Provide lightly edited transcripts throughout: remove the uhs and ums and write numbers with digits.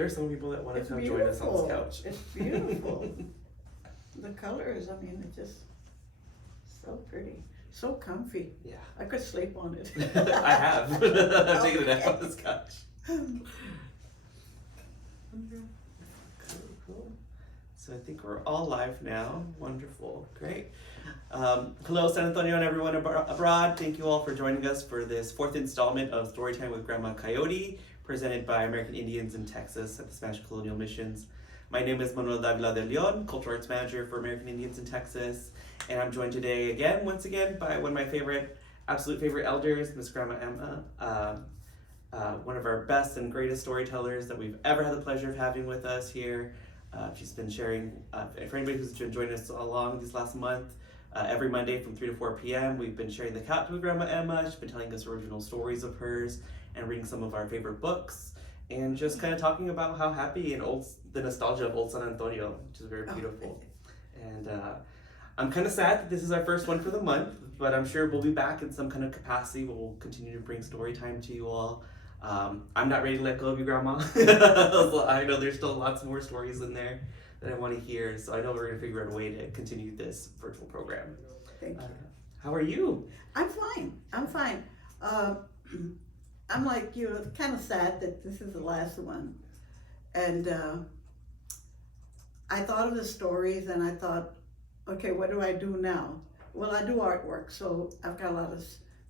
There are some people that want to It's come join us on this couch. It's beautiful. The colors, I mean, it's just so pretty, so comfy. Yeah. I could sleep on it. I have. I've taken a nap on this couch. Cool. So I think we're all live now. Wonderful. Great. Hello, San Antonio and everyone abroad. Thank you all for joining us for this fourth installment of Storytime with Grandma Coyote, presented by American Indians in Texas at the Spanish Colonial Missions. My name is Manuel Davila de Leon, Cultural Arts Manager for American Indians in Texas, and I'm joined today once again, by one of my absolute favorite elders, Miss Grandma Emma, one of our best and greatest storytellers that we've ever had the pleasure of having with us here. She's been sharing, for anybody who's been joining us along this last month, every Monday from 3 to 4 p.m. we've been sharing the couch with Grandma Emma. She's been telling us original stories of hers and reading some of our favorite books and just kind of talking about how happy and the nostalgia of old San Antonio, which is very beautiful. And I'm kind of sad that this is our first one for the month, but I'm sure we'll be back in some kind of capacity. We'll continue to bring story time to you all. I'm not ready to let go of you, Grandma. I know there's still lots more stories in there that I want to hear, so I know we're going to figure out a way to continue this virtual program. Thank you. How are you? I'm fine. I'm like you, kind of sad that this is the last one. And I thought of the stories and I thought, okay, what do I do now? Well, I do artwork, so I've got a lot of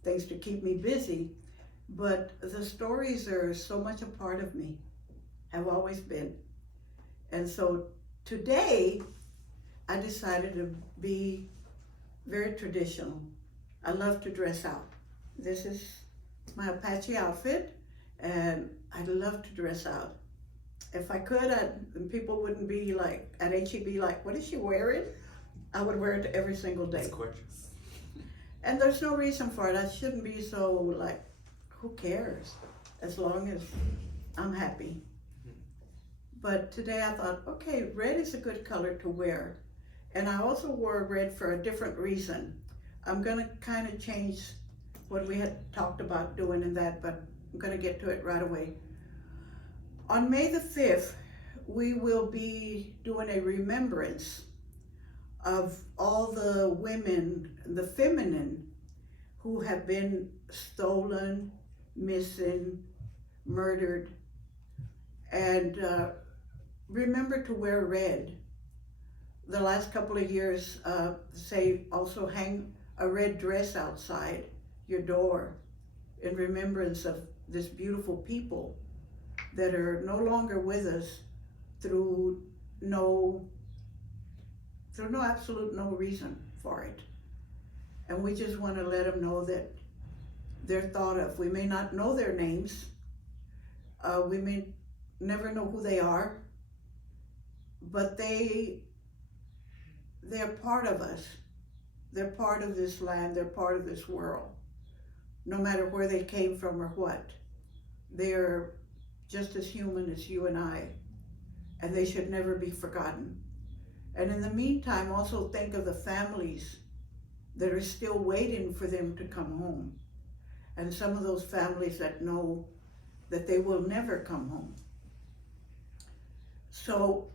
things to keep me busy. But the stories are so much a part of me, have always been. And so today, I decided to be very traditional. I love to dress out. This is my Apache outfit, and I love to dress out. If I could, people wouldn't be like, at HEB, like, what is she wearing? I would wear it every single day. It's gorgeous. And there's no reason for it. I shouldn't be so like, who cares? As long as I'm happy. But today I thought, okay, red is a good color to wear. And I also wore red for a different reason. I'm gonna kind of change what we had talked about doing in that, but I'm gonna get to it right away. On May the 5th, we will be doing a remembrance of all the women, the feminine, who have been stolen, missing, murdered. And remember to wear red. The last couple of years, say also hang a red dress outside your door in remembrance of this beautiful people that are no longer with us through absolute no reason for it. And we just want to let them know that they're thought of. We may not know their names. We may never know who they are, but they're part of us. They're part of this land. They're part of this world. No matter where they came from or what, they're just as human as you and I, and they should never be forgotten. And in the meantime, also think of the families that are still waiting for them to come home. And some of those families that know that they will never come home. So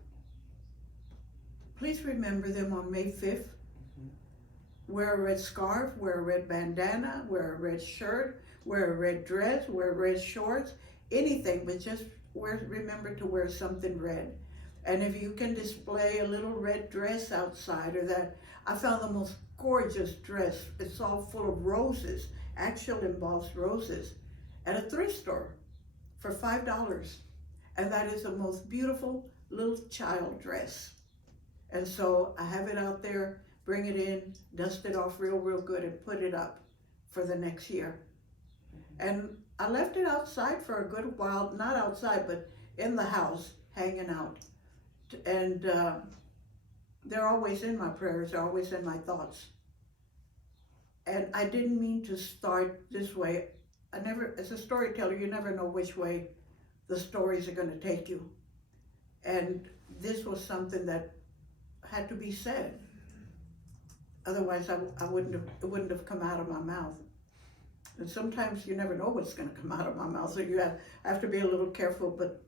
please remember them on May 5th. Wear a red scarf, wear a red bandana, wear a red shirt, wear a red dress, wear red shorts, anything, but just remember to wear something red. And if you can display a little red dress outside or that, I found the most gorgeous dress. It's all full of roses, actual embossed roses, at a thrift store for $5. And that is the most beautiful little child dress. And so I have it out there, bring it in, dust it off real good and put it up for the next year. And I left it outside for a good while, not outside, but in the house, hanging out. And they're always in my prayers, they're always in my thoughts. And I didn't mean to start this way. As a storyteller, you never know which way the stories are gonna take you. And this was something that had to be said. Otherwise, it wouldn't have come out of my mouth. And sometimes you never know what's gonna come out of my mouth, so I have to be a little careful, but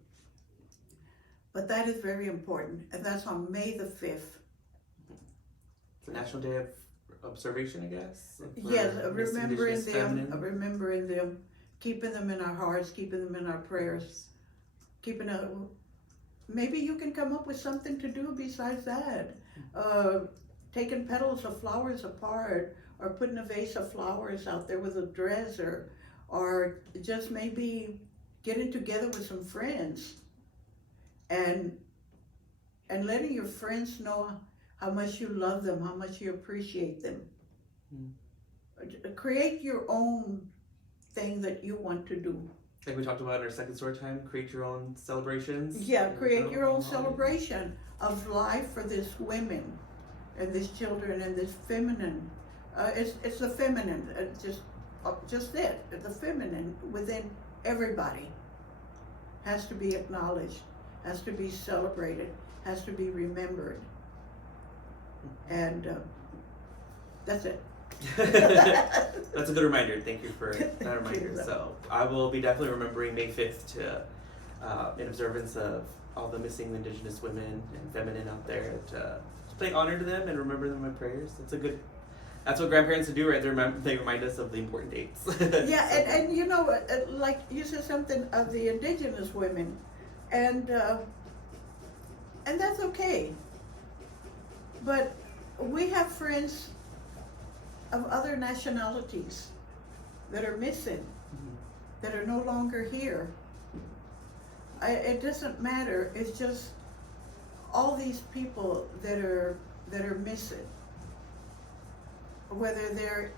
But that is very important, and that's on May the 5th. It's a National Day of Observation, I guess? Yes, for remembering Indigenous them, feminine. keeping them in our hearts, keeping them in our prayers, maybe you can come up with something to do besides that. Taking petals of flowers apart, or putting a vase of flowers out there with a dress, or just maybe getting together with some friends and letting your friends know how much you love them, how much you appreciate them. Create your own thing that you want to do. Like we talked about in our second story time, create your own celebrations. Yeah, create your own celebration of life for these women and these children and this feminine. It's the feminine, just it. The feminine within everybody has to be acknowledged, has to be celebrated, has to be remembered. And that's it. That's a good reminder. Thank you for that reminder. So I will be definitely remembering May 5th to in observance of all the missing Indigenous women and feminine out there, to pay honor to them and remember them in my prayers. That's what grandparents do, right? They remind us of the important dates. Yeah, and you know, like you said something of the Indigenous women, and that's okay. But we have friends of other nationalities that are missing, that are no longer here. It doesn't matter. It's just all these people that are missing. Whether they're,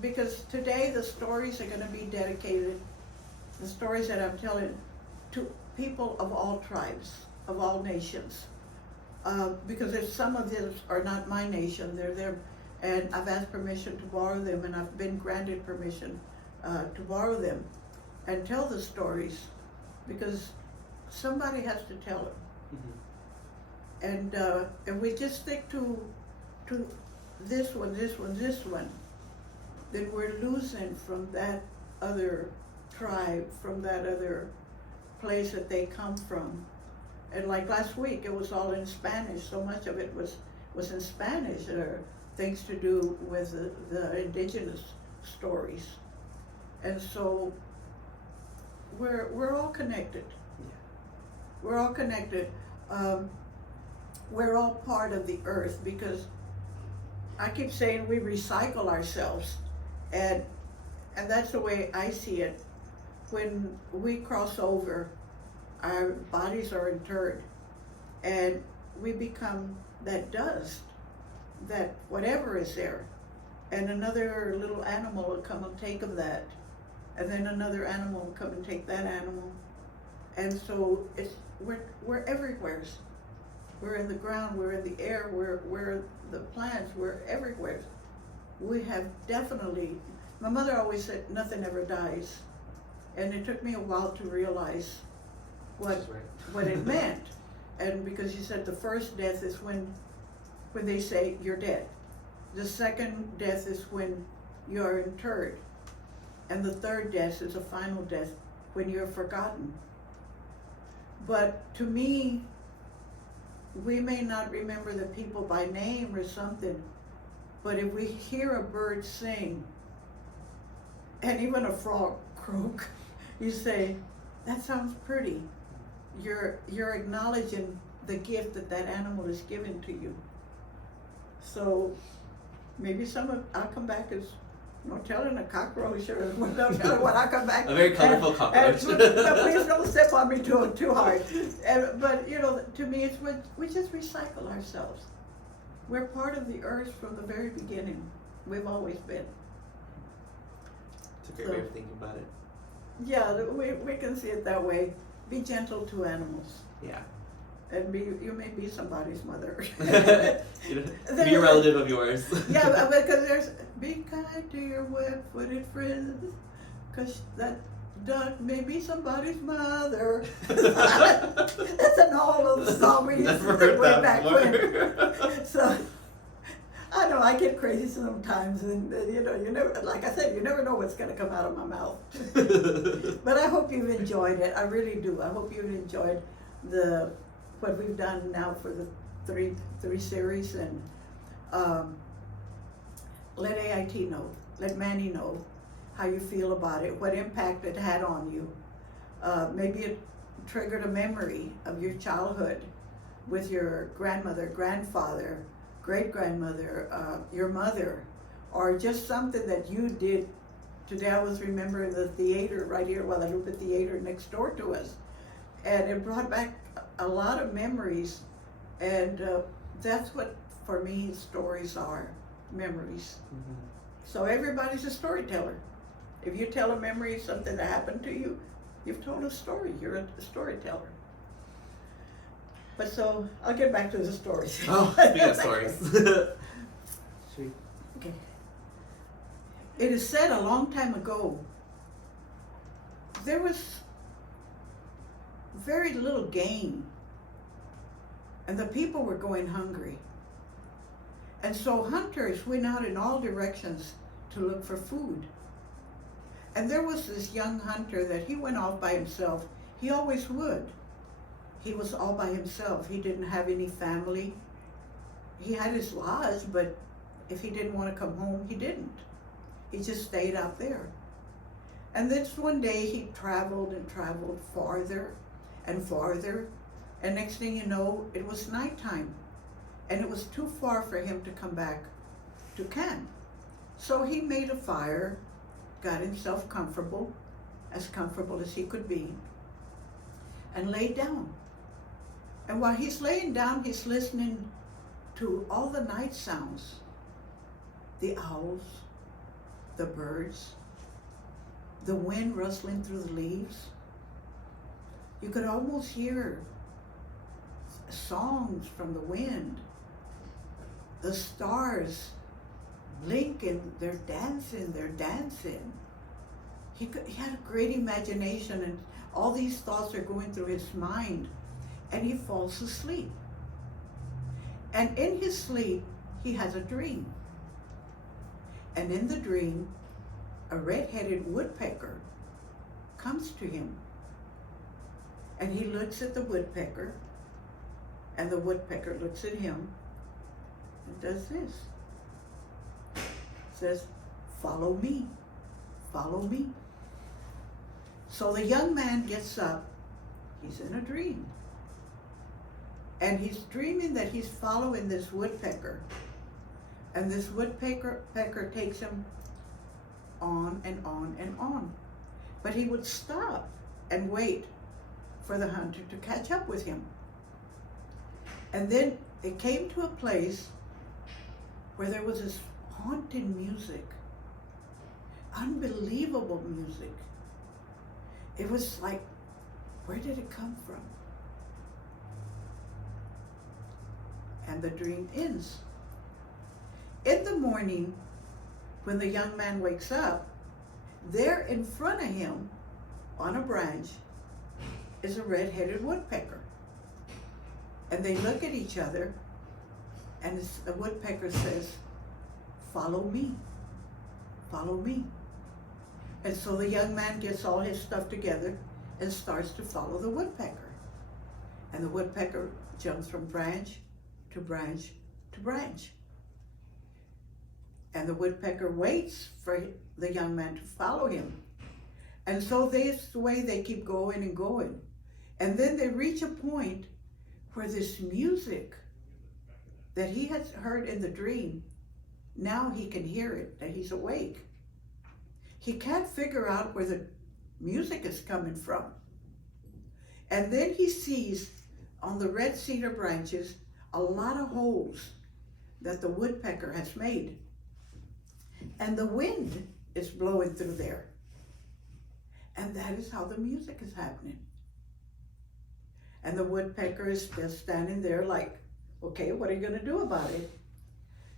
because today the stories are going to be dedicated, the stories that I'm telling, to people of all tribes, of all nations. Because there's some of them are not my nation, they're there, and I've asked permission to borrow them, and I've been granted permission to borrow them and tell the stories, because somebody has to tell them. And we just stick to this one, then we're losing from that other tribe, from that other place that they come from. And like last week, it was all in Spanish. So much of it was in Spanish, or things to do with the indigenous stories. And so we're all connected. We're all connected. We're all part of the earth, because I keep saying we recycle ourselves, and that's the way I see it. When we cross over, our bodies are interred, and we become that dust, that whatever is there, and another little animal will come and take of that, and then another animal will come and take that animal, and so we're everywhere. We're in the ground, we're in the air, we're the plants, we're everywhere. We have definitely, my mother always said, nothing ever dies. And it took me a while to realize what it meant. And because she said the first death is when they say you're dead. The second death is when you're interred. And the third death is a final death, when you're forgotten. But to me, we may not remember the people by name or something, but if we hear a bird sing, and even a frog croak, you say, that sounds pretty. You're acknowledging the gift that animal is given to you. So maybe I'll come back as, telling a cockroach or when I come back. A very colorful cockroach. But please don't step on me too hard. But to me, it's we just recycle ourselves. We're part of the earth from the very beginning. We've always been. It's a great way of thinking about it. Yeah, we can see it that way. Be gentle to animals. Yeah. And you may be somebody's mother. Be a relative of yours. Yeah, because be kind to your web-footed friends, because that duck may be somebody's mother. That's an old song we used to sing way back when. So, I know I get crazy sometimes, and you never, like I said, you never know what's going to come out of my mouth. But I hope you've enjoyed it. I really do. I hope you've enjoyed the what we've done now for the three series, and let AIT know, let Manny know how you feel about it, what impact it had on you. Maybe it triggered a memory of your childhood with your grandmother, grandfather, great-grandmother, your mother, or just something that you did. Today I was remembering the theater right here, Guadalupe Theater next door to us, and it brought back a lot of memories, and that's what, for me, stories are, memories. Mm-hmm. So everybody's a storyteller. If you tell a memory of something that happened to you, you've told a story, you're a storyteller. But so, I'll get back to the stories. Oh, speaking of stories. Okay. It is said a long time ago, there was very little game, and the people were going hungry. And so hunters went out in all directions to look for food. And there was this young hunter that he went off by himself. He always would. He was all by himself. He didn't have any family. He had his lodge, but if he didn't want to come home, he didn't. He just stayed out there. And then one day he traveled and traveled farther and farther. And next thing you know, it was nighttime. And it was too far for him to come back to camp. So he made a fire, got himself comfortable as he could be, and laid down. And while he's laying down, he's listening to all the night sounds, the owls, the birds, the wind rustling through the leaves. You could almost hear songs from the wind, the stars blinking, they're dancing. He had a great imagination, and all these thoughts are going through his mind, and he falls asleep. And in his sleep, he has a dream. And in the dream, a red-headed woodpecker comes to him. And he looks at the woodpecker, and the woodpecker looks at him and does this. Says, "Follow me, follow me." So the young man gets up. He's in a dream. And he's dreaming that he's following this woodpecker. And this woodpecker takes him on and on and on. But he would stop and wait for the hunter to catch up with him. And then it came to a place where there was this haunting music, unbelievable music. It was like, where did it come from? And the dream ends. In the morning, when the young man wakes up, there in front of him, on a branch, is a red-headed woodpecker. And they look at each other, and the woodpecker says, "Follow me, follow me." And so the young man gets all his stuff together and starts to follow the woodpecker. And the woodpecker jumps from branch to branch to branch. And the woodpecker waits for the young man to follow him. And so this way they keep going and going. And then they reach a point where this music that he has heard in the dream, now he can hear it, that he's awake. He can't figure out where the music is coming from. And then he sees on the red cedar branches a lot of holes that the woodpecker has made. And the wind is blowing through there. And that is how the music is happening. And the woodpecker is just standing there like, okay, what are you going to do about it?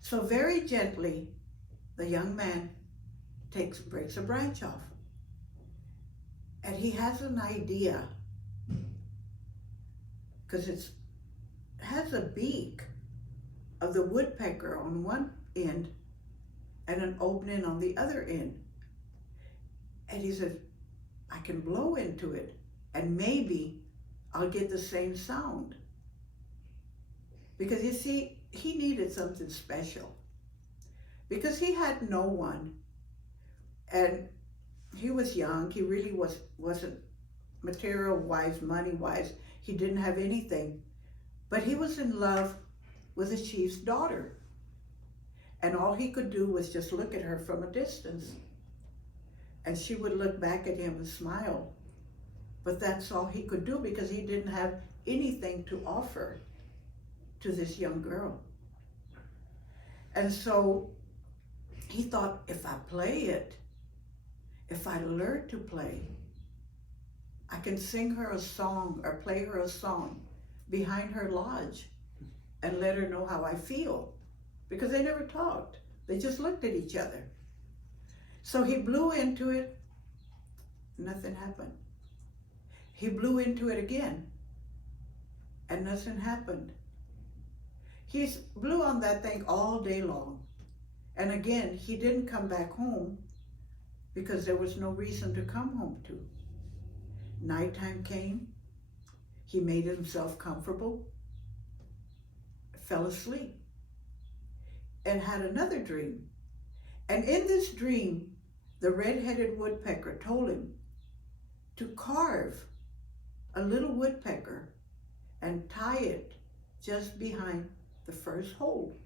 So very gently, the young man breaks a branch off. And he has an idea, because it has a beak of the woodpecker on one end and an opening on the other end. And he says, I can blow into it and maybe I'll get the same sound Because you see, he needed something special. Because he had no one. And he was young. He really wasn't material-wise, money-wise. He didn't have anything. But he was in love with the chief's daughter. And all he could do was just look at her from a distance. And she would look back at him and smile. But that's all he could do because he didn't have anything to offer to this young girl. And so he thought, if I play it, if I learn to play, I can sing her a song or play her a song behind her lodge and let her know how I feel. Because they never talked. They just looked at each other. So he blew into it. Nothing happened. He blew into it again. And nothing happened. He blew on that thing all day long. And again, he didn't come back home because there was no reason to come home to. Nighttime came. He made himself comfortable, fell asleep, and had another dream. And in this dream, the red-headed woodpecker told him to carve a little woodpecker and tie it just behind the first hole.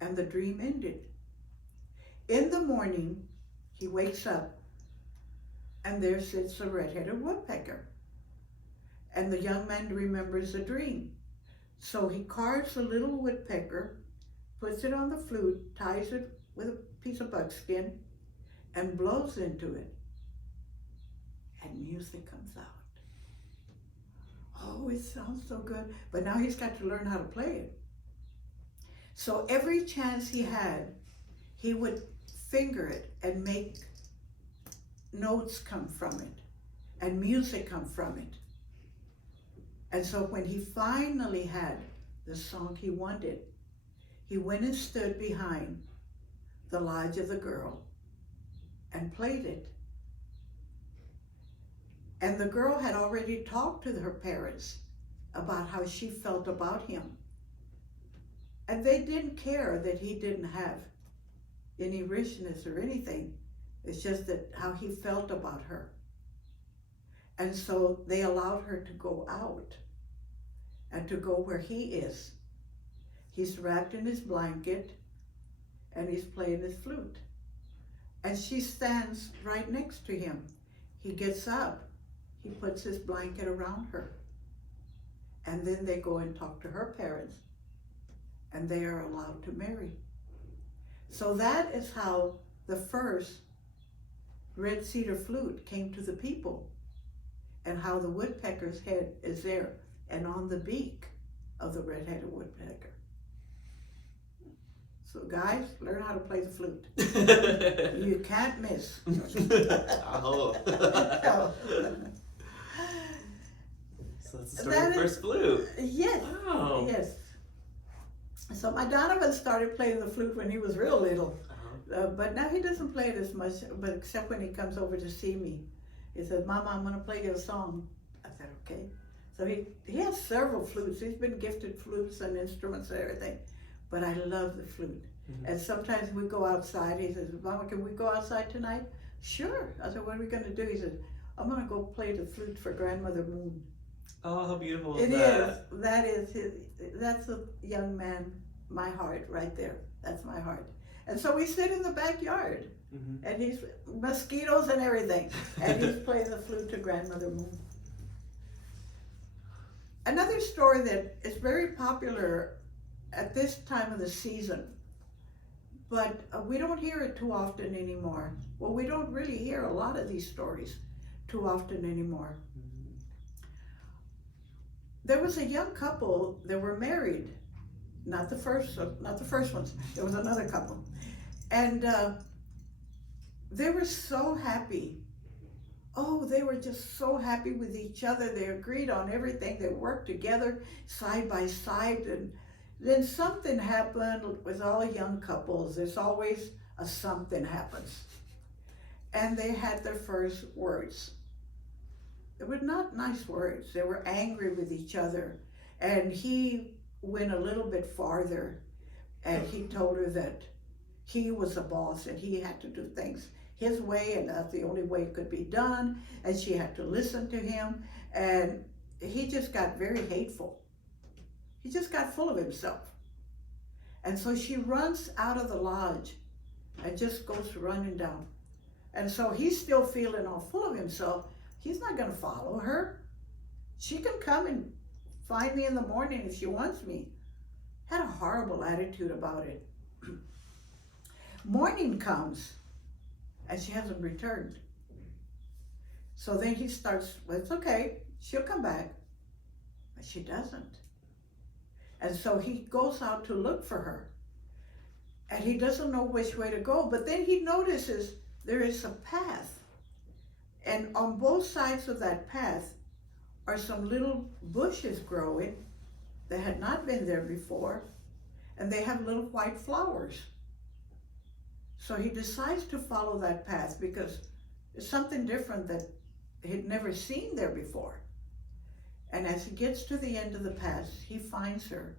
And the dream ended. In the morning, he wakes up, and there sits a red-headed woodpecker. And the young man remembers the dream. So he carves a little woodpecker, puts it on the flute, ties it with a piece of buckskin, and blows into it. And music comes out. Oh, it sounds so good. But now he's got to learn how to play it. So every chance he had, he would finger it and make notes come from it and music come from it. And so when he finally had the song he wanted, he went and stood behind the lodge of the girl and played it. And the girl had already talked to her parents about how she felt about him. And they didn't care that he didn't have any richness or anything. It's just that how he felt about her. And so they allowed her to go out and to go where he is. He's wrapped in his blanket and he's playing his flute. And she stands right next to him. He gets up, he puts his blanket around her. And then they go and talk to her parents, and they are allowed to marry. So that is how the first red cedar flute came to the people, and how the woodpecker's head is there and on the beak of the red-headed woodpecker. So guys, learn how to play the flute. You can't miss. Oh. So that's the story of the first flute. Yes. Wow. Yes. So my Donovan started playing the flute when he was real little. But now he doesn't play it as much, but except when he comes over to see me. He says, Mama, I'm going to play you a song. I said, okay. So he has several flutes. He's been gifted flutes and instruments and everything. But I love the flute. Mm-hmm. And sometimes we go outside. He says, Mama, can we go outside tonight? Sure. I said, what are we going to do? He says, I'm going to go play the flute for Grandmother Moon. Oh, how beautiful is that? That is his, that's a young man, my heart right there. That's my heart. And so we sit in the backyard, mm-hmm. and he's mosquitoes and everything, and he's playing the flute to Grandmother Moon. Another story that is very popular at this time of the season, but we don't hear it too often anymore. Well, we don't really hear a lot of these stories too often anymore. Mm-hmm. There was a young couple that were married. Not the first ones. There was another couple. And they were so happy. Oh, they were just so happy with each other. They agreed on everything. They worked together side by side. And then something happened with all young couples. There's always a something happens. And they had their first words. They were not nice words. They were angry with each other. And he went a little bit farther, and he told her that he was a boss and he had to do things his way, and that's the only way it could be done, and she had to listen to him. And he just got very hateful. He just got full of himself. And so she runs out of the lodge and just goes running down. And so he's still feeling all full of himself. He's not going to follow her. She can come and find me in the morning if she wants me. Had a horrible attitude about it. Morning comes, and she hasn't returned. So then he starts, well, it's okay, she'll come back. But she doesn't. And so he goes out to look for her. And he doesn't know which way to go, but then he notices there is a path. And on both sides of that path are some little bushes growing that had not been there before, and they have little white flowers. So he decides to follow that path because it's something different that he'd never seen there before. And as he gets to the end of the path, he finds her.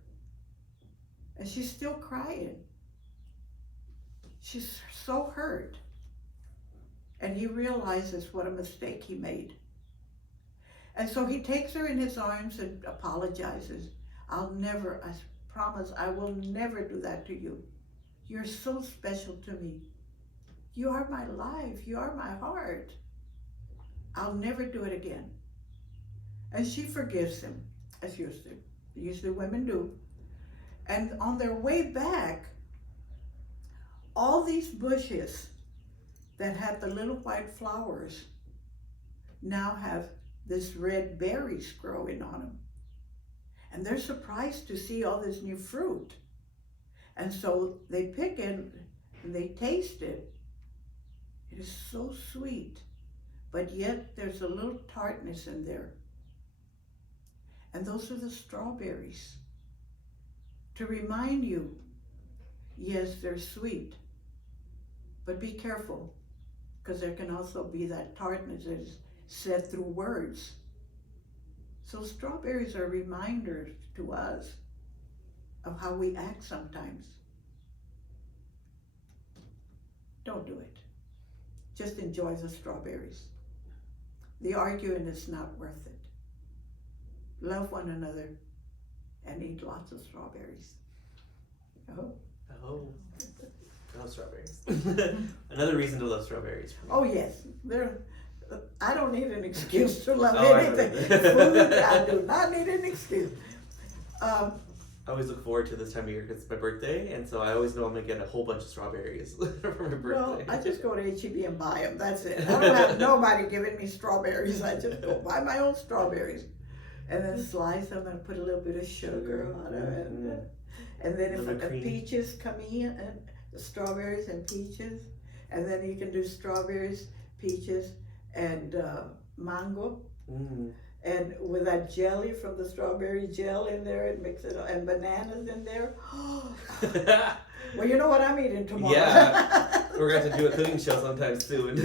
And she's still crying. She's so hurt. And he realizes what a mistake he made. And so he takes her in his arms and apologizes. I promise I will never do that to you. You're so special to me. You are my life. You are my heart. I'll never do it again. And she forgives him, as usually women do. And on their way back, all these bushes that had the little white flowers now have this red berries growing on them. And they're surprised to see all this new fruit. And so they pick it and they taste it. It is so sweet, but yet there's a little tartness in there. And those are the strawberries. To remind you, yes, they're sweet, but be careful, because there can also be that tartness that is said through words. So strawberries are reminders to us of how we act sometimes. Don't do it. Just enjoy the strawberries. The arguing is not worth it. Love one another and eat lots of strawberries. Oh. I love strawberries. Another reason to love strawberries. Oh yes, I don't need an excuse to love Oh, anything. Food, I do not need an excuse. I always look forward to this time of year because it's my birthday, and so I always know I'm gonna get a whole bunch of strawberries for my birthday. Well, I just go to H-E-B and buy them. That's it. I don't have nobody giving me strawberries. I just go buy my own strawberries, and then slice them and put a little bit of sugar on them, and then if the peaches come in, and the strawberries and peaches, and then you can do strawberries, peaches, and mango. And with that jelly from the strawberry gel in there, and mix it, and bananas in there. Well, you know what I'm eating tomorrow. Yeah, we're going to do a cooking show sometime soon.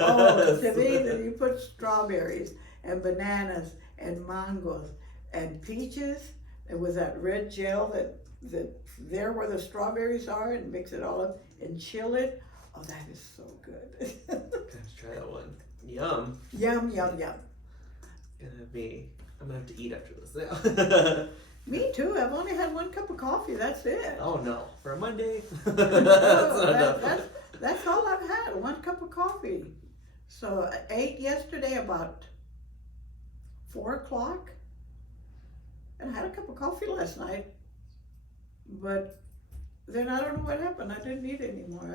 Oh, to me, then you put strawberries and bananas and mangoes and peaches, and with that red gel that there where the strawberries are, and mix it all up and chill it. Oh, that is so good. Let's try that one. Yum. Yum, yum, yum. I'm gonna have to eat after this now. Me too. I've only had 1 cup of coffee. That's it. Oh no, for a Monday. That's all I've had. 1 cup of coffee. So I ate yesterday about 4 o'clock, and I had a cup of coffee last night. But then I don't know what happened. I didn't eat anymore.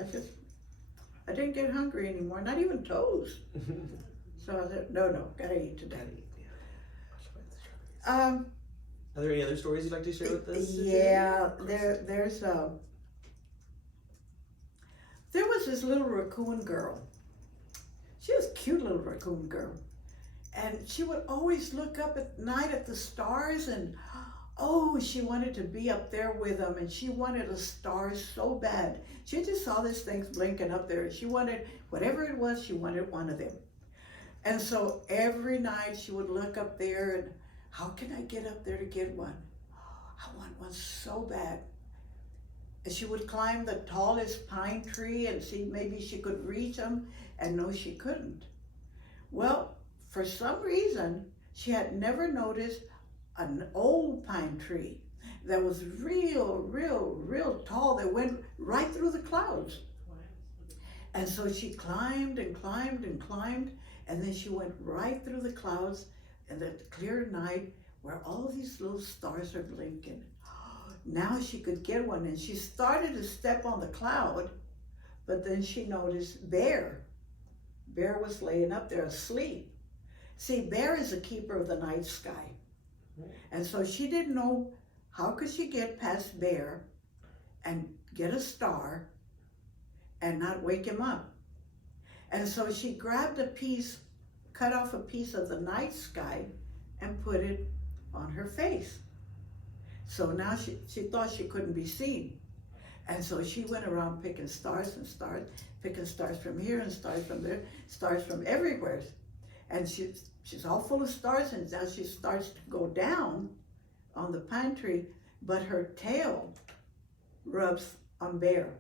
I didn't get hungry anymore. Not even toast. So I said, no, gotta eat today. Are there any other stories you'd like to share with us? Yeah, there was this little raccoon girl. She was a cute little raccoon girl. And she would always look up at night at the stars, and she wanted to be up there with them, and she wanted a star so bad. She just saw these things blinking up there. She wanted, whatever it was, she wanted one of them. And so every night she would look up there and how can I get up there to get one? I want one so bad. And she would climb the tallest pine tree and see maybe she could reach them, and no, she couldn't. Well, for some reason, she had never noticed an old pine tree that was real tall, that went right through the clouds. And so she climbed and climbed and climbed, and then she went right through the clouds in the clear night where all these little stars are blinking. Now she could get one, and she started to step on the cloud, but then she noticed Bear. Bear was laying up there asleep. See, Bear is a keeper of the night sky. And so she didn't know how could she get past Bear and get a star and not wake him up. And so she grabbed a piece, cut off a piece of the night sky and put it on her face. So now she thought she couldn't be seen. And so she went around picking stars and stars, picking stars from here and stars from there, stars from everywhere. And she's all full of stars, and now she starts to go down on the pine tree, but her tail rubs on Bear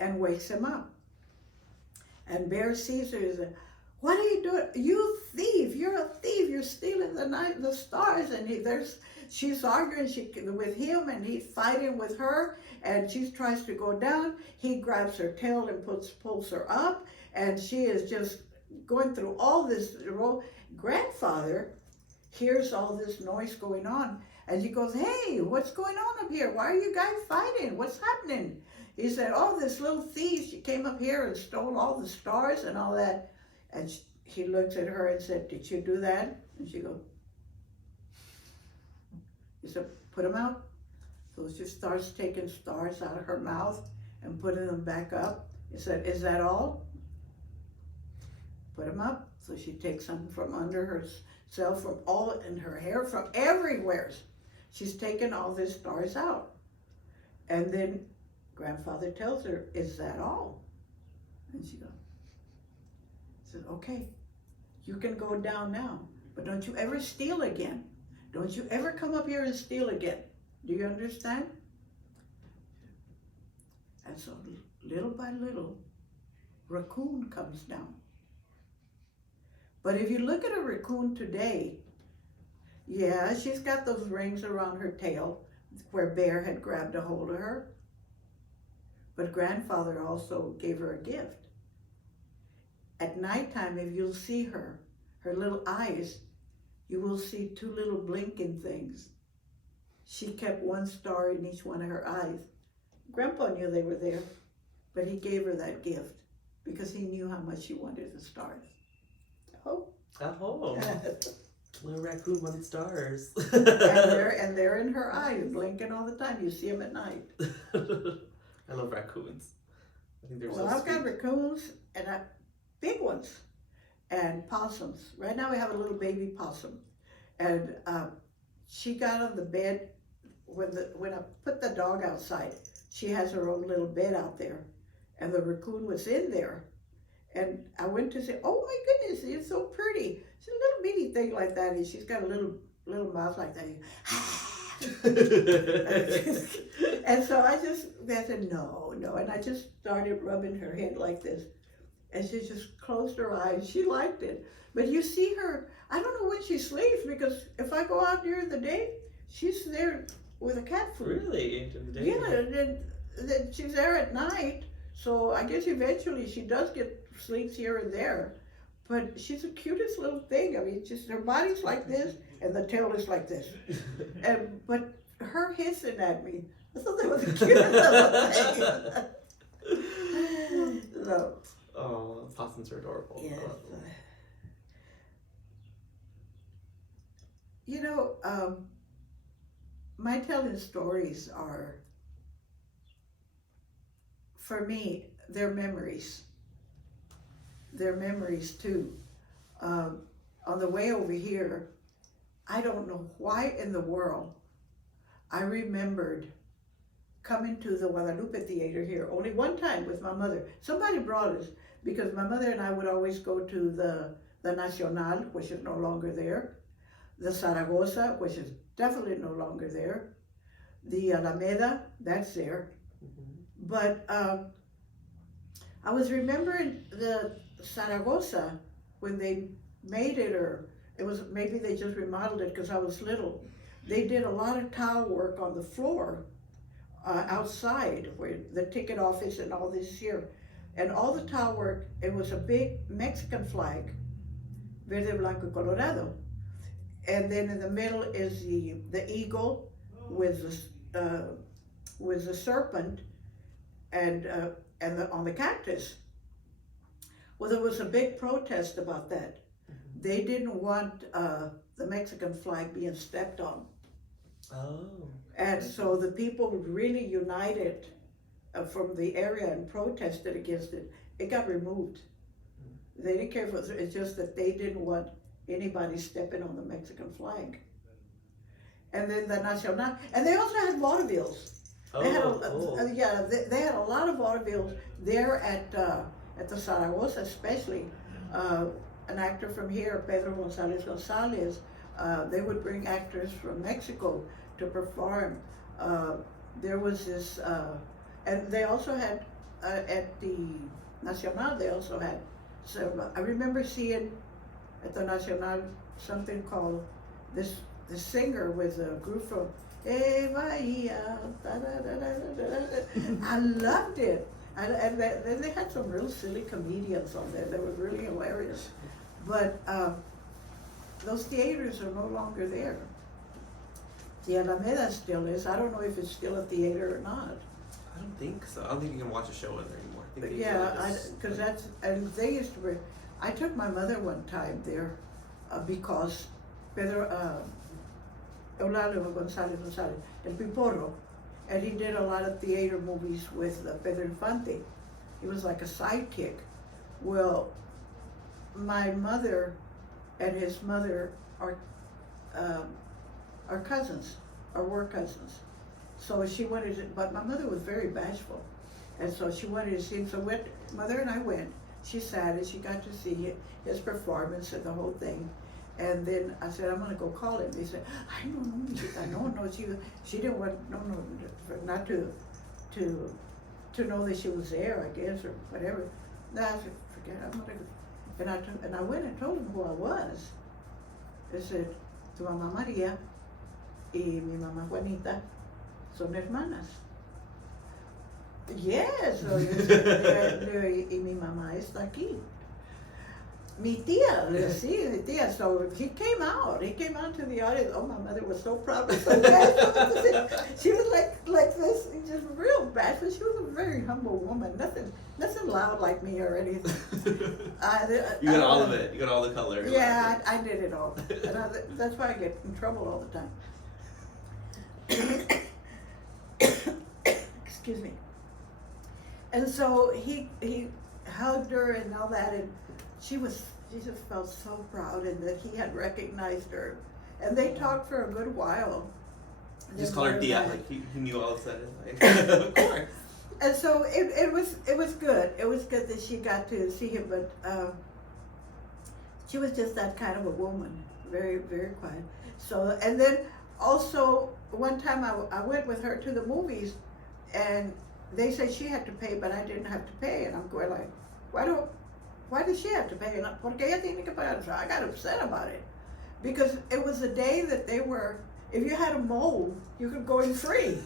and wakes him up. And Bear sees her and says, "What are you doing? You thief, you're a thief, you're stealing the stars." And she's arguing with him, and he's fighting with her, and she tries to go down. He grabs her tail and pulls her up, and she is just going through all this. Grandfather hears all this noise going on, and he goes, "Hey, what's going on up here? Why are you guys fighting? What's happening?" He said, "Oh, this little thief, she came up here and stole all the stars and all that." And he looks at her and said, "Did you do that?" And she goes, he said, "Put them out." So she starts taking stars out of her mouth and putting them back up. He said, "Is that all?" Put them up. So she takes some from under herself, from all in her hair, from everywhere. She's taken all these stars out. And then Grandfather tells her, "Is that all?" And she said, "Okay, you can go down now, but don't you ever steal again. Don't you ever come up here and steal again. Do you understand?" And so little by little, raccoon comes down. But if you look at a raccoon today, yeah, she's got those rings around her tail where Bear had grabbed a hold of her. But Grandfather also gave her a gift. At nighttime, if you'll see her little eyes, you will see two little blinking things. She kept one star in each one of her eyes. Grandpa knew they were there, but he gave her that gift because he knew how much she wanted the stars. Oh. Oh. Little raccoon wanted stars. and they're in her eyes, blinking all the time. You see them at night. I love raccoons. I think they're I've got raccoons and big ones, and possums. Right now we have a little baby possum, and she got on the bed when I put the dog outside. She has her own little bed out there, and the raccoon was in there, and I went to say, "Oh my goodness, it's so pretty." She's a little bitty thing like that, and she's got a little mouth like that. And so I said, no, and I just started rubbing her head like this. And she just closed her eyes. She liked it. But you see her, I don't know when she sleeps, because if I go out during the day, she's there with a cat food. Really? During the day? Yeah, and then she's there at night. So I guess eventually she does get sleeps here and there. But she's the cutest little thing. I mean, just her body's like this, and the tail is like this. But her hissing at me, I thought that was the cutest little thing. So, oh, possums are adorable. yes. You know, my telling stories are, for me, they're memories. They're memories too. On the way over here, I don't know why in the world I remembered coming to the Guadalupe Theater here only one time with my mother. Somebody brought us, because my mother and I would always go to the Nacional, which is no longer there. The Zaragoza, which is definitely no longer there. The Alameda, that's there. But I was remembering the Zaragoza when they made it, or it was maybe they just remodeled it because I was little. They did a lot of tile work on the floor outside where the ticket office and all this here. And all the tile work, it was a big Mexican flag, verde, blanco, y colorado. And then in the middle is the eagle with the serpent and on the cactus. Well, there was a big protest about that. They didn't want the Mexican flag being stepped on. Oh. And so the people really united from the area and protested against it. It got removed. They didn't care if it was, it's just that they didn't want anybody stepping on the Mexican flag. And then the Nacional, and they also had vaudevilles. Oh, They had cool. they had a lot of vaudevilles there at the Zaragoza, especially. An actor from here, Pedro Gonzalez, they would bring actors from Mexico to perform. There was this, and they also had at the Nacional. They also had. So I remember seeing at the Nacional something called this. The singer was a group from Bahia. I loved it. And then they had some real silly comedians on there that were really hilarious. But those theaters are no longer there. The Alameda still is. I don't know if it's still a theater or not. I don't think so. I don't think you can watch a show in there anymore. I think But they yeah, just- because that's, and they used to bring, I took my mother one time there because Pedro, Eulalio Gonzalez, El Piporro, and he did a lot of theater movies with Pedro Infante. He was like a sidekick. Well, my mother and his mother are cousins, or were cousins. So she wanted to, but my mother was very bashful. And so she wanted to see him, so mother and I went. She sat and she got to see his performance and the whole thing. And then I said, I'm gonna go call him. They said, I don't know, no, she didn't want, not to know that she was there, I guess, or whatever. No, I said, forget it, I'm gonna go. And I went and told him who I was. I said, tu mamá María y mi mamá Juanita son hermanas. Yes, so y mi mamá está aquí. Mi tía, sí, mi tía. So he came out to the audience. Oh, my mother was so proud, but so bad. She was like this, just real bad, but she was a very humble woman. Nothing loud like me or anything. You got all of it. You got all the color. Yeah, I did it all. And that's why I get in trouble all the time. Excuse me. And so he hugged her and all that, and she just felt so proud, and that he had recognized her. And they talked for a good while. Just call her Tia, like he knew all of a sudden. Like, of course. And so it was good. It was good that she got to see him, but she was just that kind of a woman, very, very quiet. So, and then also one time I went with her to the movies, and they said she had to pay, but I didn't have to pay. And I'm going like, why does she have to pay? Porque ella tiene que pagar. So I got upset about it. Because it was the day that they were, if you had a mole, you could go in free.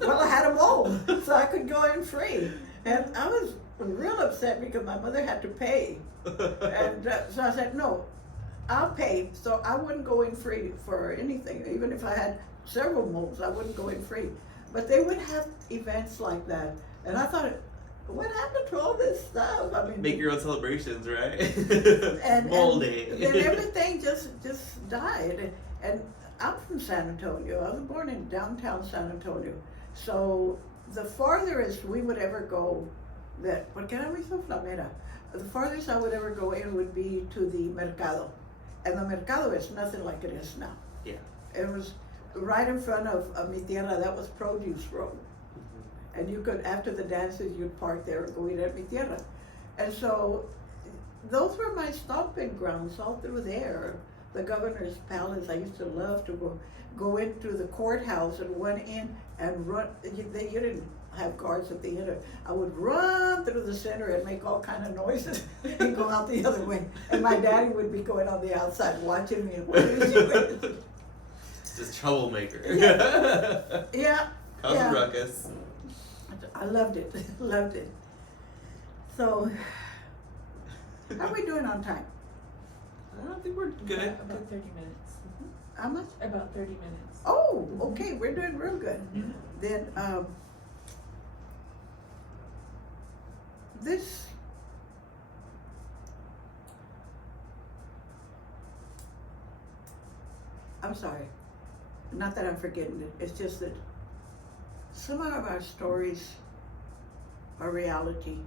Well, I had a mole, so I could go in free. And I was real upset because my mother had to pay. And so I said, no, I'll pay. So I wouldn't go in free for anything. Even if I had several moles, I wouldn't go in free. But they would have events like that. And I thought, what happened to all this stuff? I mean, make your own celebrations, right? and Mole day. then everything just died. And I'm from San Antonio. I was born in downtown San Antonio. So the farthest we would ever go, the farthest I would ever go in would be to the mercado. And the mercado is nothing like it is now. Yeah. It was right in front of mi tierra. That was Produce Road. And you could, after the dances, you'd park there and go eat at mi tierra. And so those were my stomping grounds all through there. the governor's palace. I used to love to go into the courthouse and run in and run. You didn't have guards at the end. I would run through the center and make all kind of noises and go out the other way. And my daddy would be going on the outside watching me. What is she doing? Just troublemaker. Yeah. Cause yeah. a ruckus. I loved it. Loved it. So, how are we doing on time? I think we're good. Yeah, about 30 minutes. How much? About 30 minutes. Oh, okay. We're doing real good. Mhm. Then, this, I'm sorry, not that I'm forgetting it, it's just that some of our stories are reality,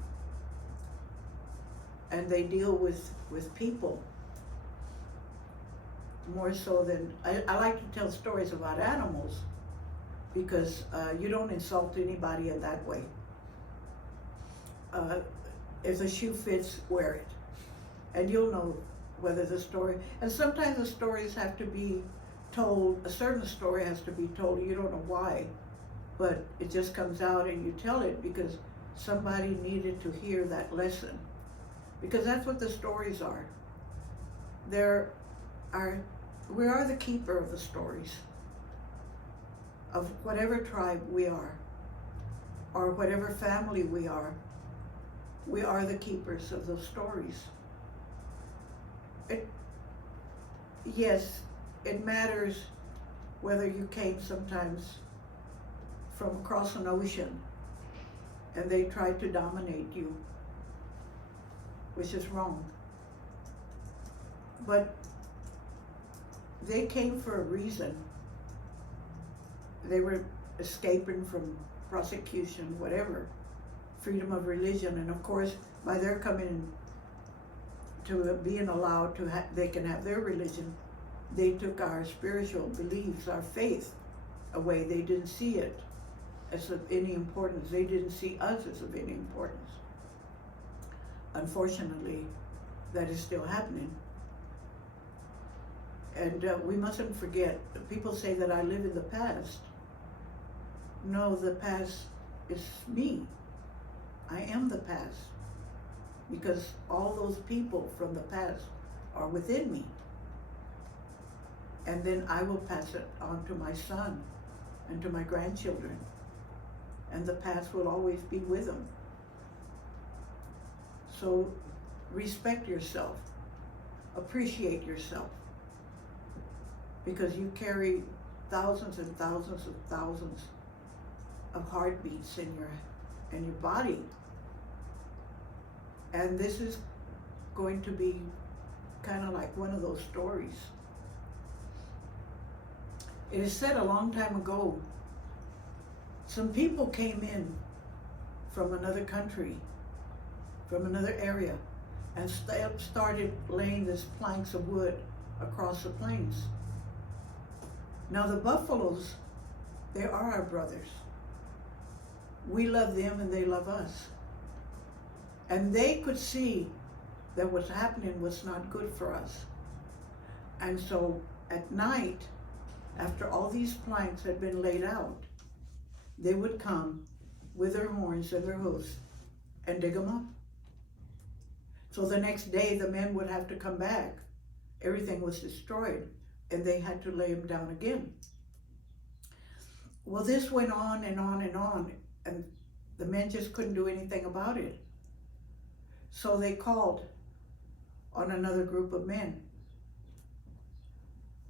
and they deal with people more so than, I like to tell stories about animals because you don't insult anybody in that way. If the shoe fits, wear it. And you'll know whether the story, and sometimes the stories have to be told, a certain story has to be told, you don't know why, but it just comes out and you tell it because somebody needed to hear that lesson. Because that's what the stories are. We are the keeper of the stories of whatever tribe we are, or whatever family we are. We are the keepers of those stories. Yes, it matters whether you came sometimes from across an ocean and they tried to dominate you, which is wrong. But they came for a reason. They were escaping from prosecution, whatever, freedom of religion, and of course, by their coming to being allowed to they can have their religion, they took our spiritual beliefs, our faith away. They didn't see it as of any importance. They didn't see us as of any importance. Unfortunately, that is still happening. And we mustn't forget, people say that I live in the past. No, the past is me. I am the past. Because all those people from the past are within me. And then I will pass it on to my son and to my grandchildren. And the past will always be with them. So respect yourself. Appreciate yourself. Because you carry thousands and thousands of thousands of heartbeats in your body. And this is going to be kind of like one of those stories. It is said a long time ago, some people came in from another country, from another area, and started laying these planks of wood across the plains. Now the buffaloes, they are our brothers. We love them and they love us. And they could see that what's happening was not good for us. And so at night, after all these planks had been laid out, they would come with their horns and their hooves and dig them up. So the next day the men would have to come back. Everything was destroyed and they had to lay them down again. Well, this went on and on and on, and the men just couldn't do anything about it. So they called on another group of men.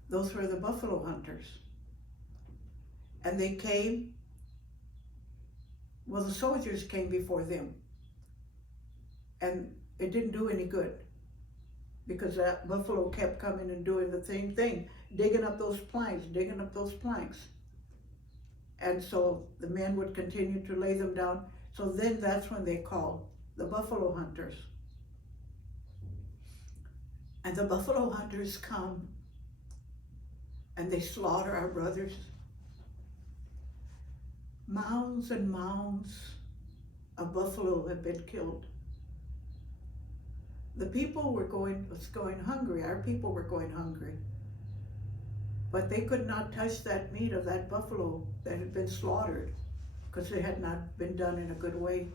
Those were the buffalo hunters. And they came, well, the soldiers came before them. And it didn't do any good because that buffalo kept coming and doing the same thing, digging up those planks, digging up those planks. And so the men would continue to lay them down. So then that's when they called the buffalo hunters. And the buffalo hunters come and they slaughter our brothers. Mounds and mounds of buffalo have been killed. The people was going hungry. Our people were going hungry. But they could not touch that meat of that buffalo that had been slaughtered because it had not been done in a good way.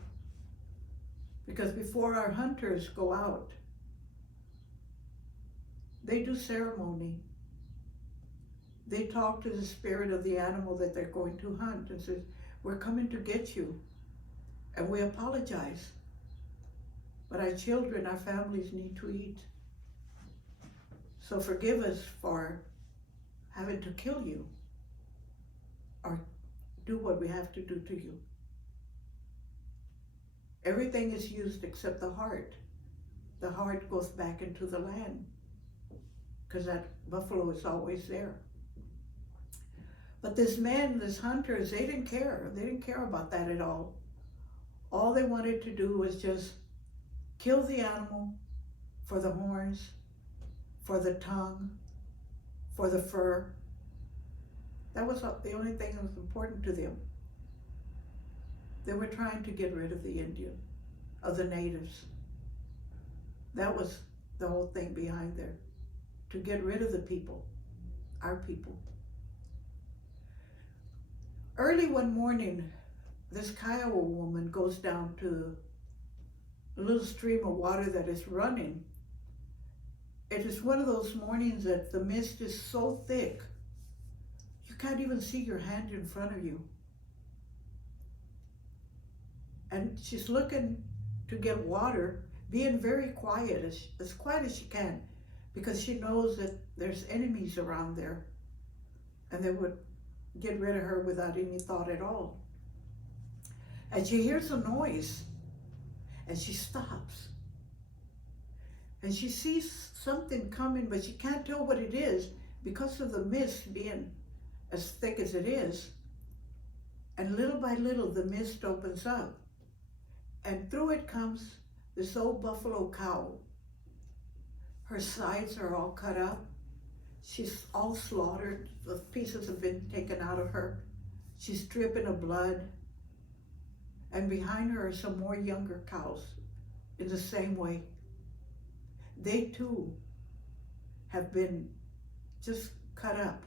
Because before our hunters go out, they do ceremony. They talk to the spirit of the animal that they're going to hunt and says, we're coming to get you. And we apologize. But our children, our families need to eat. So forgive us for having to kill you or do what we have to do to you. Everything is used except the heart. The heart goes back into the land because that buffalo is always there. But this man, this hunters, they didn't care. They didn't care about that at all. All they wanted to do was just kill the animal for the horns, for the tongue, for the fur. That was the only thing that was important to them. They were trying to get rid of the Indian, of the natives. That was the whole thing behind there, to get rid of the people, our people. Early one morning, this Kiowa woman goes down to a little stream of water that is running. It is one of those mornings that the mist is so thick, you can't even see your hand in front of you. And she's looking to get water, being very quiet, as quiet as she can, because she knows that there's enemies around there and they would get rid of her without any thought at all. And she hears a noise and she stops. And she sees something coming, but she can't tell what it is because of the mist being as thick as it is. And little by little, the mist opens up. And through it comes this old buffalo cow. Her sides are all cut up. She's all slaughtered. The pieces have been taken out of her. She's dripping of blood. And behind her are some more younger cows in the same way. They too have been just cut up.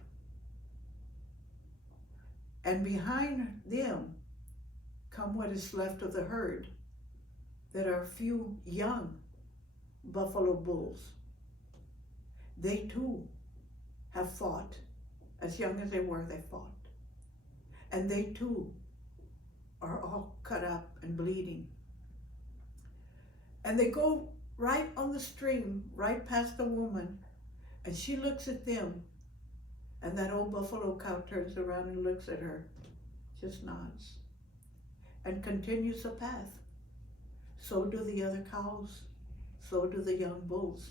And behind them come what is left of the herd, that are a few young buffalo bulls. They too have fought. As young as they were, they fought. And they too are all cut up and bleeding. And they go right on the stream, right past the woman, and she looks at them, and that old buffalo cow turns around and looks at her, just nods, and continues the path. So do the other cows, so do the young bulls.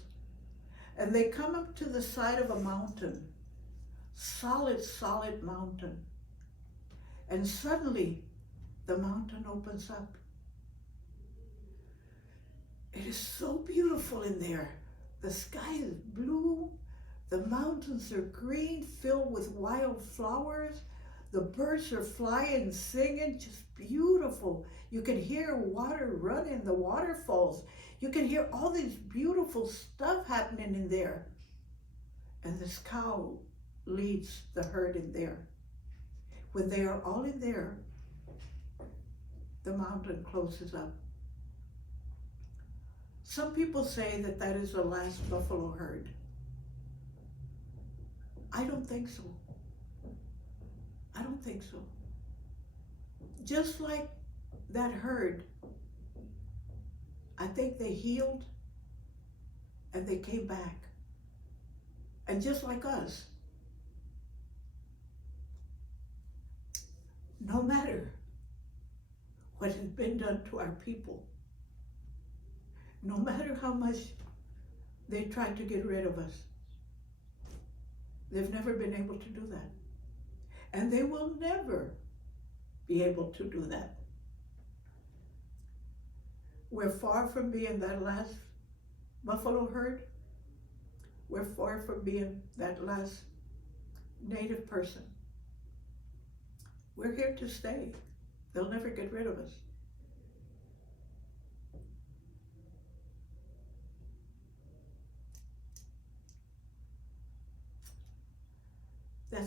And they come up to the side of a mountain, solid mountain. And suddenly, the mountain opens up. It is so beautiful in there. The sky is blue, the mountains are green, filled with wild flowers. The birds are flying, singing, just beautiful. You can hear water running, the waterfalls. You can hear all these beautiful stuff happening in there. And this cow leads the herd in there. When they are all in there, the mountain closes up. Some people say that that is the last buffalo herd. I don't think so. I don't think so. Just like that herd, I think they healed and they came back. And just like us, no matter what has been done to our people, no matter how much they tried to get rid of us, they've never been able to do that. And they will never be able to do that. We're far from being that last buffalo herd. We're far from being that last native person. We're here to stay. They'll never get rid of us.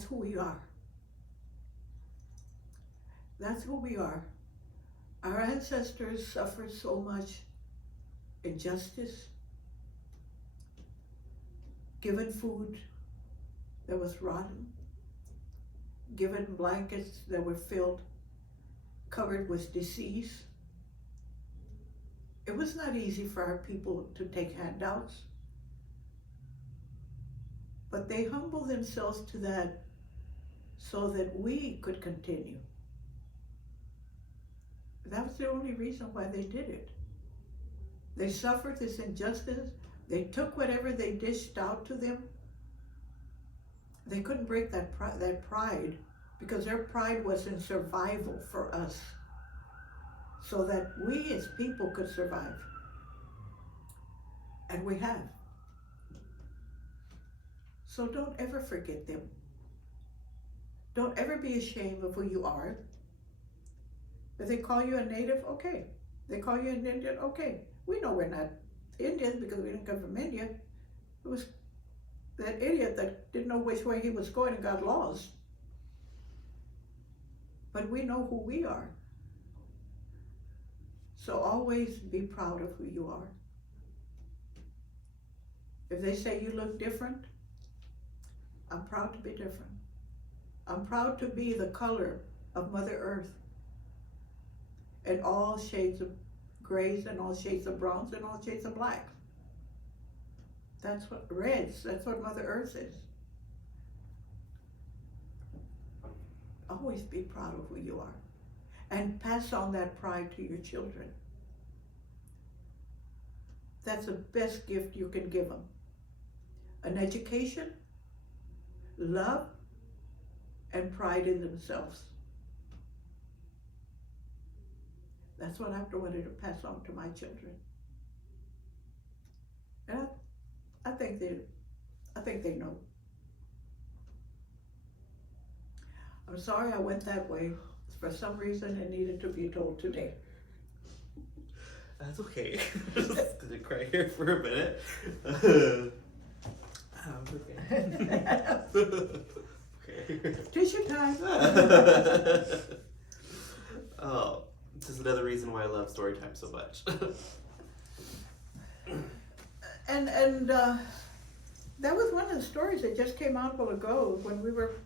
That's who we are. That's who we are. Our ancestors suffered so much injustice, given food that was rotten, given blankets that were filled, covered with disease. It was not easy for our people to take handouts, but they humbled themselves to that so that we could continue. That was the only reason why they did it. They suffered this injustice. They took whatever they dished out to them. They couldn't break that pride, because their pride was in survival for us, so that we as people could survive. And we have. So don't ever forget them. Don't ever be ashamed of who you are. If they call you a native, okay. They call you an Indian, okay. We know we're not Indians because we didn't come from India. It was that idiot that didn't know which way he was going and got lost. But we know who we are. So always be proud of who you are. If they say you look different, I'm proud to be different. I'm proud to be the color of Mother Earth, in all shades of grays and all shades of browns and all shades of black. That's what reds, that's what Mother Earth is. Always be proud of who you are, and pass on that pride to your children. That's the best gift you can give them. An education, love, and pride in themselves. That's what I've wanted to pass on to my children. And I think they know. I'm sorry I went that way. For some reason it needed to be told today. That's okay. Just gonna cry here for a minute. Okay. Tissue time. Oh, this is another reason why I love Storytime so much. And that was one of the stories that just came out a while ago when we were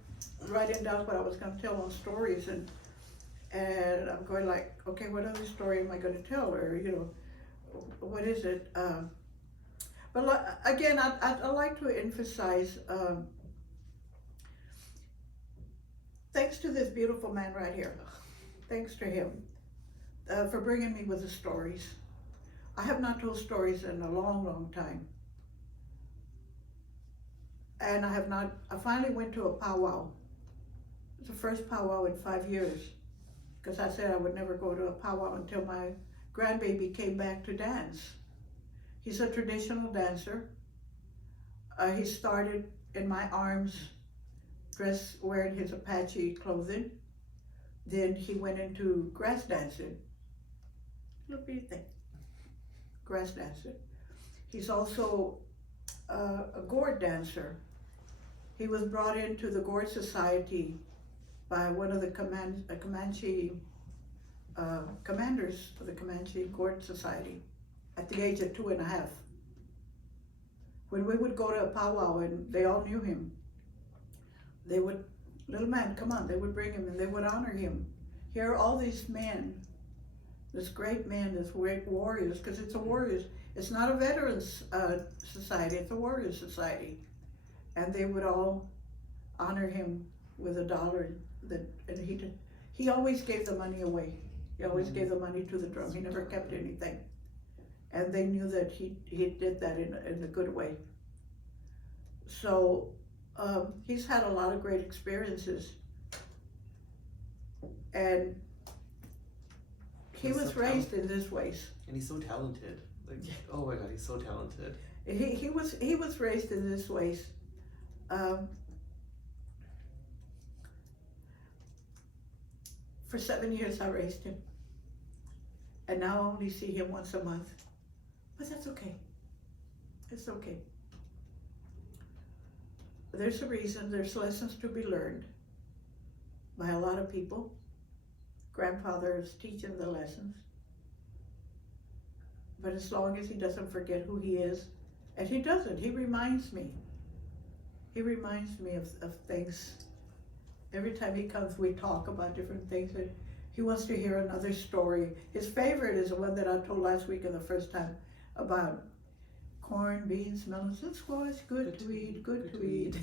writing down what I was going to tell on stories, and I'm going like, okay, what other story am I going to tell, or what is it? But again, I like to emphasize, thanks to this beautiful man right here, thanks to him for bringing me with the stories. I have not told stories in a long, long time. And I finally went to a powwow. It's the first powwow in 5 years, because I said I would never go to a powwow until my grandbaby came back to dance. He's a traditional dancer. He started in my arms, wearing his Apache clothing. Then he went into grass dancing. Little bitty thing. Grass dancer. He's also a gourd dancer. He was brought into the Gourd Society by one of the Comanche commanders of the Comanche Gourd Society at the age of 2.5. When we would go to a powwow and they all knew him, they would, little man, come on, they would bring him and they would honor him. Here are all these men, this great man, this great warriors, because it's a warriors, it's not a veterans society, it's a warrior society. And they would all honor him with $1 and he always gave the money away. He always gave the money to the drum. He never kept anything. And they knew that he did that in a good way. So he's had a lot of great experiences. And he was raised in this ways. And he's so talented. Like, oh my God, he's so talented. He was raised in this ways. For 7 years I raised him. And now I only see him once a month. But that's okay. It's okay. there's a reason, there's lessons to be learned by a lot of people. Grandfather is teaching the lessons. But as long as he doesn't forget who he is, and he doesn't, he reminds me. He reminds me of things. Every time he comes, we talk about different things. And he wants to hear another story. His favorite is the one that I told last week and the first time about corn, beans, melons, and squash. Good to eat, good to eat.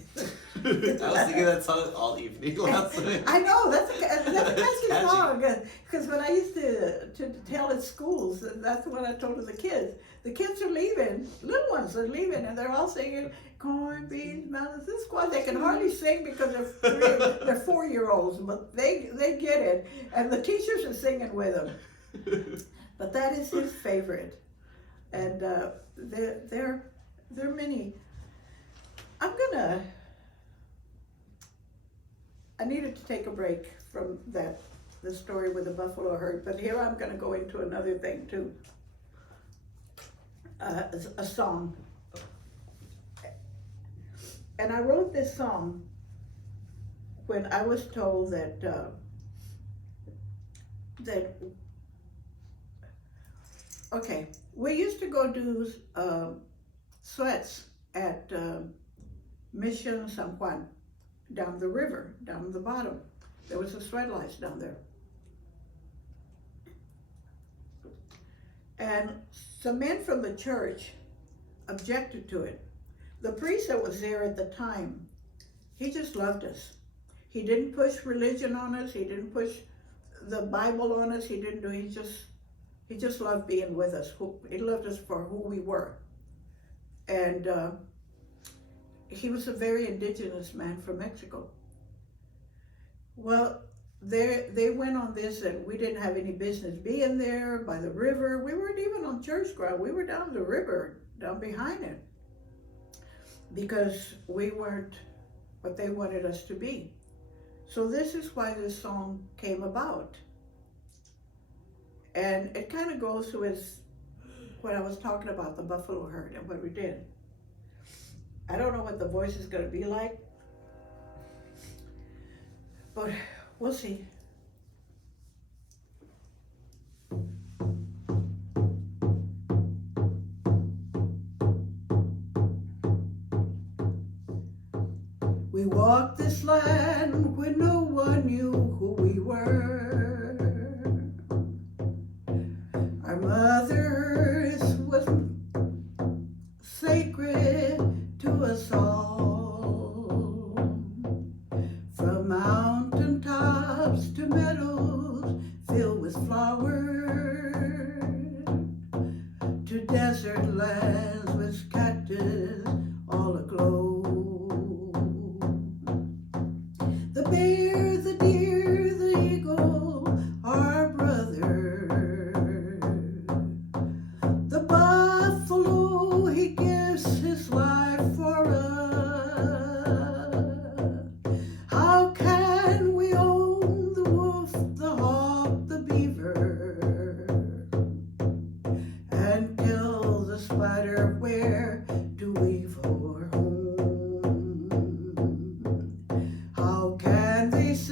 I was singing that song all evening last night. I know, that's a catchy song. Because when I used to tell at schools, that's what I told to the kids. The kids are leaving, little ones are leaving, and they're all singing corn, beans, melons, and squash. They can hardly sing because they're 4-year-olds, but they get it. And the teachers are singing with them. But that is his favorite. And there are many. I needed to take a break from the story with the buffalo herd, but here I'm gonna go into another thing too. A song. And I wrote this song when I was told that okay, we used to go do sweats at Mission San Juan, down the river, down the bottom. There was a sweat lodge down there. And some men from the church objected to it. The priest that was there at the time, he just loved us. He didn't push religion on us. He didn't push the Bible on us. He just loved being with us. He loved us for who we were. And he was a very indigenous man from Mexico. Well, they went on this, and we didn't have any business being there by the river. We weren't even on church ground. We were down the river, down behind it, because we weren't what they wanted us to be. So this is why this song came about. And it kind of goes with what I was talking about, the buffalo herd and what we did. I don't know what the voice is going to be like, but we'll see. We walked this land when no one knew who we were. Our mothers was sacred to us all. From mountain tops to meadows filled with flowers, to desert lands with cactus all aglow. The bear, the deer, the eagle, our brother. The buffalo, he gives his life for us. How can we own the wolf, the hawk, the beaver, and kill the spider? Where do we for home? How can they say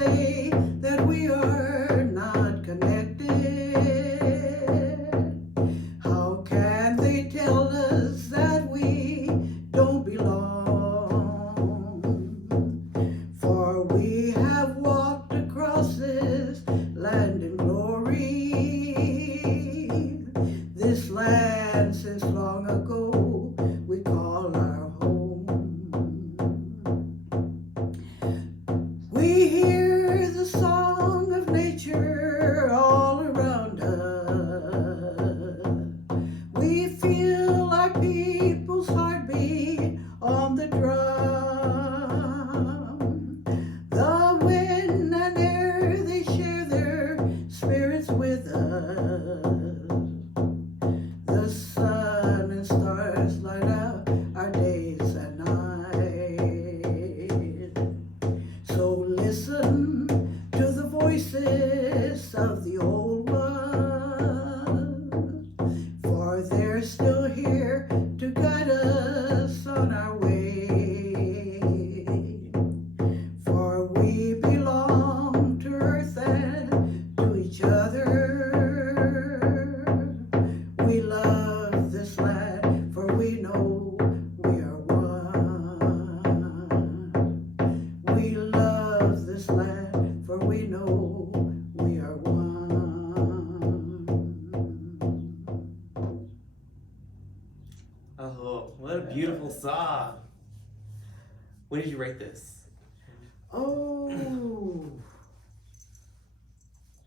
When did you write this? Oh,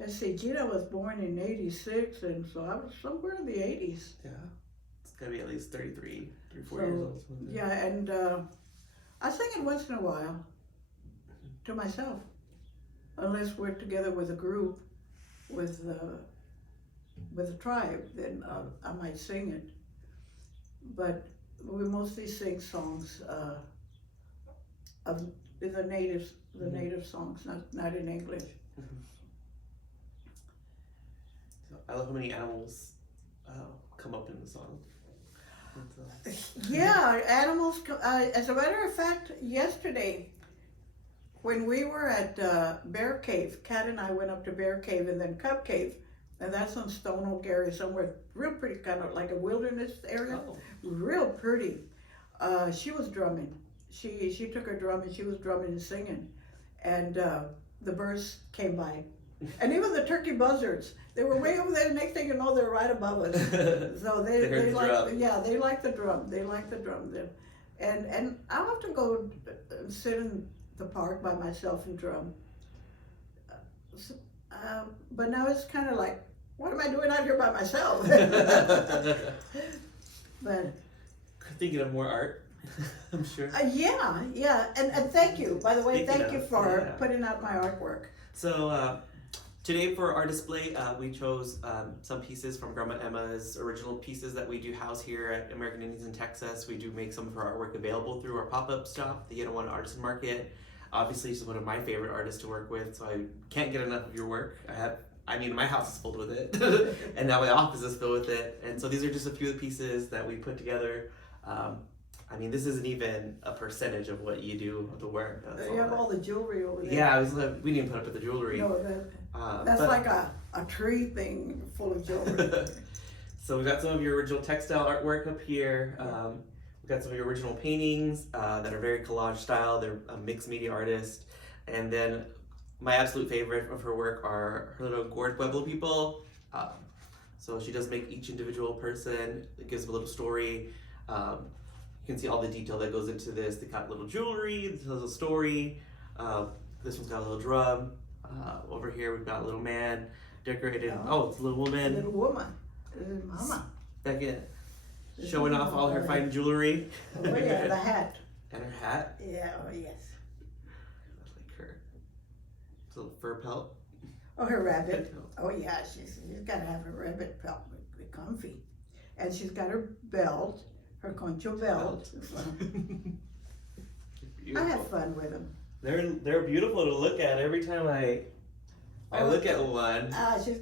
let's see, Gina was born in 86, and so I was somewhere in the 80s. Yeah. It's gotta be at least 34 years old. Yeah, and I sing it once in a while to myself, unless we're together with a group, with a tribe, then I might sing it. But we mostly sing songs of the native songs, not in English. So I love how many animals come up in the song. Yeah, animals. As a matter of fact, yesterday, when we were at Bear Cave, Kat and I went up to Bear Cave and then Cub Cave, and that's on Stone Oak area somewhere, real pretty, kind of like a wilderness area, real pretty. She was drumming. She took her drum and she was drumming and singing, and the birds came by, and even the turkey buzzards. They were way over there. Next thing you know, they're right above us. So they like they like the drum. They like the drum. And I often go and sit in the park by myself and drum. But now it's kind of like, what am I doing out here by myself? But thinking of more art, I'm sure. Yeah, and thank you. By the way, thank you for putting out my artwork. So today for our display, we chose some pieces from Grandma Emma's original pieces that we do house here at American Indians in Texas. We do make some of her artwork available through our pop-up shop, the Yanaguana Artisan Market. Obviously, she's one of my favorite artists to work with, so I can't get enough of your work. My house is filled with it, and now my office is filled with it. And so these are just a few of the pieces that we put together. This isn't even a percentage of what you do the work. You have all the jewelry over there. Yeah, we didn't even put up with the jewelry. No, that's like a tree thing full of jewelry. So we've got some of your original textile artwork up here. We've got some of your original paintings that are very collage style. They're a mixed media artist. And then my absolute favorite of her work are her little gourd pueblo people. So she does make each individual person. It gives a little story. You can see all the detail that goes into this. They got little jewelry, this has a story. This one's got a little drum. Over here we've got a little man decorated. Oh, it's a little woman. A little woman. Mama. Second, showing off all her fine jewelry. Oh yeah, the hat. And her hat. Yeah, oh yes. Like her little fur pelt. Oh, her rabbit. Oh yeah, she's got to have a rabbit pelt. Be comfy. And she's got her belt, her concho belt. I have fun with them. They're beautiful to look at every time I look at one. She's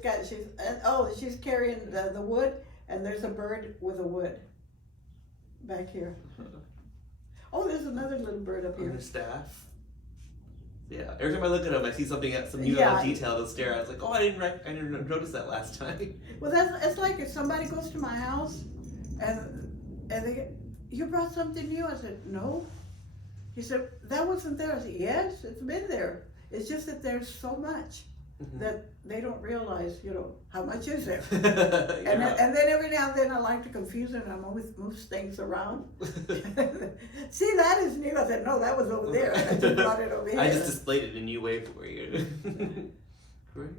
carrying the wood, and there's a bird with a wood back here. Oh, there's another little bird up here. On her staff. Yeah, every time I look at them, I see some new detail to stare at. It's like, oh, I didn't notice that last time. Well, it's like if somebody goes to my house, and they get, you brought something new. I said, no. He said, that wasn't there. I said, yes, it's been there. It's just that there's so much that they don't realize, how much is there? And then every now and then I like to confuse them, and I'm always moves things around. See, that is new. I said, no, that was over there. I just brought it over here. I just displayed it in a new way for you. Great.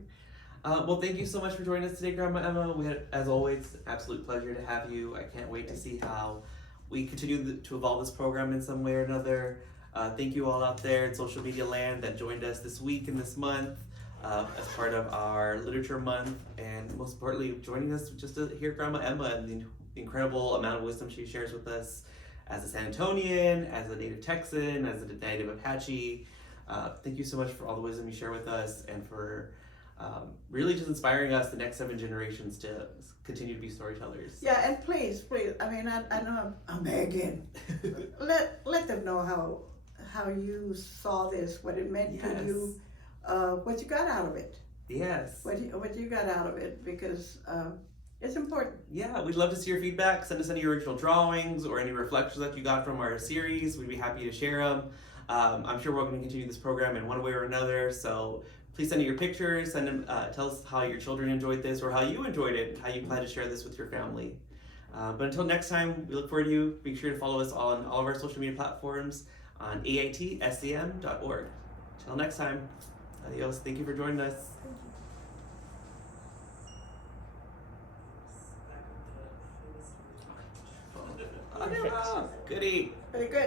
Well, thank you so much for joining us today, Grandma Emma. We had, as always, an absolute pleasure to have you. I can't wait to see how we continue to evolve this program in some way or another. Thank you all out there in social media land that joined us this week and this month as part of our Literature Month, and most importantly, joining us just to hear Grandma Emma and the incredible amount of wisdom she shares with us as a San Antonian, as a native Texan, as a native Apache. Thank you so much for all the wisdom you share with us, and for really just inspiring us, the next 7 generations, to continue to be storytellers. Yeah, and please, I know I'm begging. let them know how you saw this, what it meant to you, what you got out of it. Yes. What you got out of it, because it's important. Yeah, we'd love to see your feedback. Send us any original drawings or any reflections that you got from our series. We'd be happy to share them. I'm sure we're going to continue this program in one way or another, so please send in your pictures, tell us how your children enjoyed this, or how you enjoyed it, how you plan to share this with your family. But until next time, we look forward to you. Be sure to follow us on all of our social media platforms, on AIT-SCM.org. Till next time, adios. Thank you for joining us. Adios. Goodie. Very good.